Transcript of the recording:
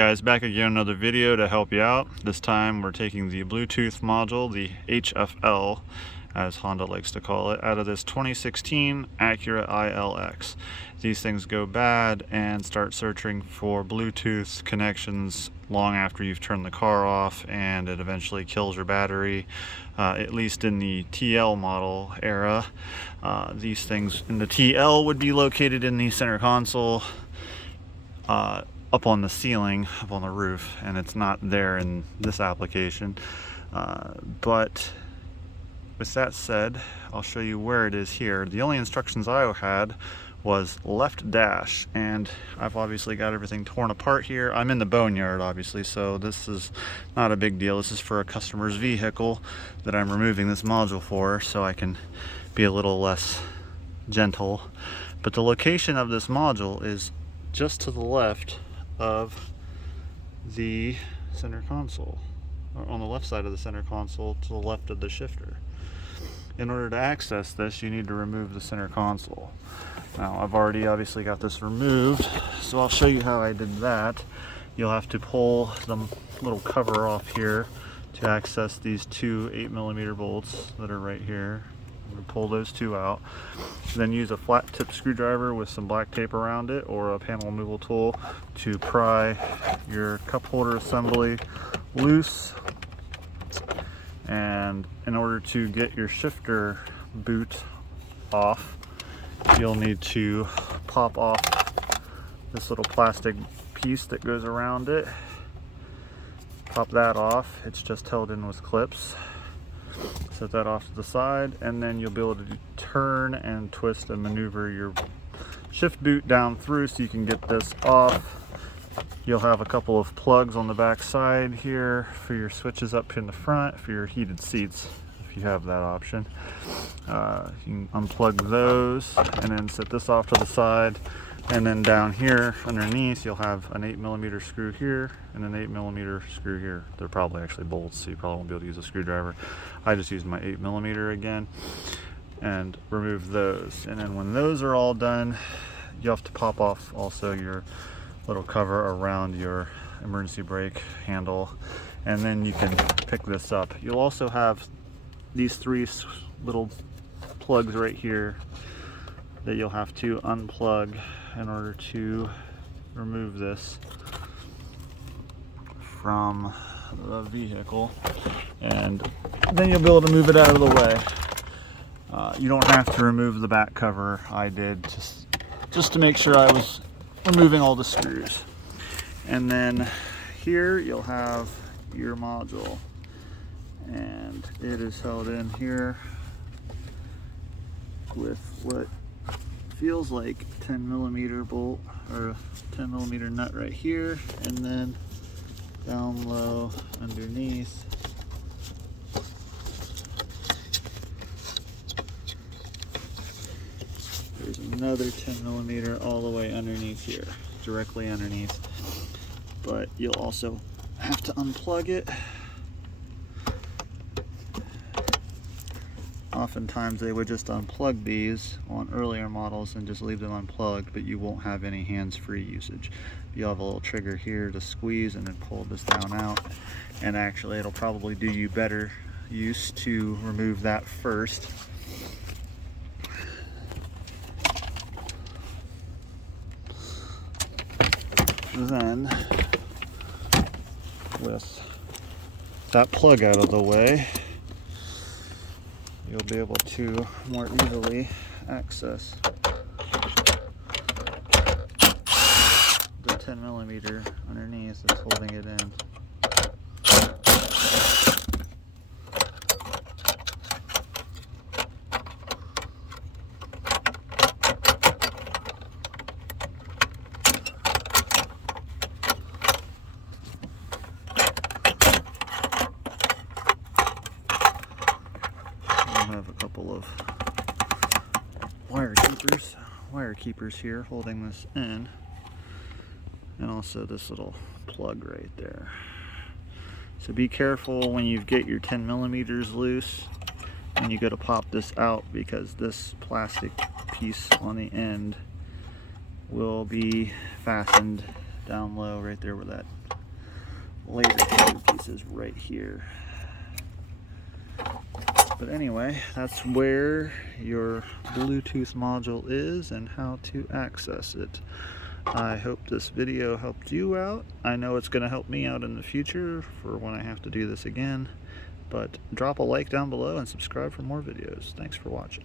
Guys, back again, another video to help you out. This time we're taking the Bluetooth module, the HFL as Honda likes to call it, out of this 2016 Acura ILX. These things go bad and start searching for Bluetooth connections long after you've turned the car off, and it eventually kills your battery. At least in the TL model era. These things in the TL would be located in the center console, up on the ceiling, up on the roof, and it's not there in this application. But with that said, I'll show you where it is here. The only instructions I had was left dash, and I've obviously got everything torn apart here. I'm in the boneyard, obviously, so this is not a big deal. This is for a customer's vehicle that I'm removing this module for, so I can be a little less gentle. But the location of this module is just to the left of the center console, or on the left side of the center console to the left of the shifter. In order to access this, you need to remove the center console. Now, I've already obviously got this removed, so I'll show you how I did that. You'll have to pull the little cover off here to access these two 8mm bolts that are right here. Pull those two out, then use a flat tip screwdriver with some black tape around it, or a panel removal tool, to pry your cup holder assembly loose. And in order to get your shifter boot off, you'll need to pop off this little plastic piece that goes around it. Pop that off. It's just held in with clips. Set that off to the side, and then you'll be able to turn and twist and maneuver your shift boot down through so you can get this off. You'll have a couple of plugs on the back side here for your switches up in the front for your heated seats, if you have that option. You can unplug those and then set this off to the side. And then down here underneath, you'll have an 8mm screw here and an 8mm screw here. They're probably actually bolts, so you probably won't be able to use a screwdriver. I just used my 8mm again and remove those. And then when those are all done, you have to pop off also your little cover around your emergency brake handle, and then you can pick this up. You'll also have these three little plugs right here that you'll have to unplug in order to remove this from the vehicle, and then you'll be able to move it out of the way. You don't have to remove the back cover. I did just to make sure I was removing all the screws. And then here you'll have your module, and it is held in here with what feels like 10mm bolt, or a 10mm nut right here, and then down low underneath there's another 10mm all the way underneath here, directly underneath. But you'll also have to unplug it. Oftentimes they would just unplug these on earlier models and just leave them unplugged, but you won't have any hands-free usage. You'll have a little trigger here to squeeze and then pull this down out, and actually it'll probably do you better use to remove that first. Then, with that plug out of the way, you'll be able to more easily access the 10mm underneath that's holding it in. Have a couple of wire keepers here holding this in, and also this little plug right there. So be careful when you get your 10mm loose and you go to pop this out, because this plastic piece on the end will be fastened down low right there where that laser tube piece is right here. But anyway, that's where your Bluetooth module is and how to access it. I hope this video helped you out. I know it's going to help me out in the future for when I have to do this again. But drop a like down below and subscribe for more videos. Thanks for watching.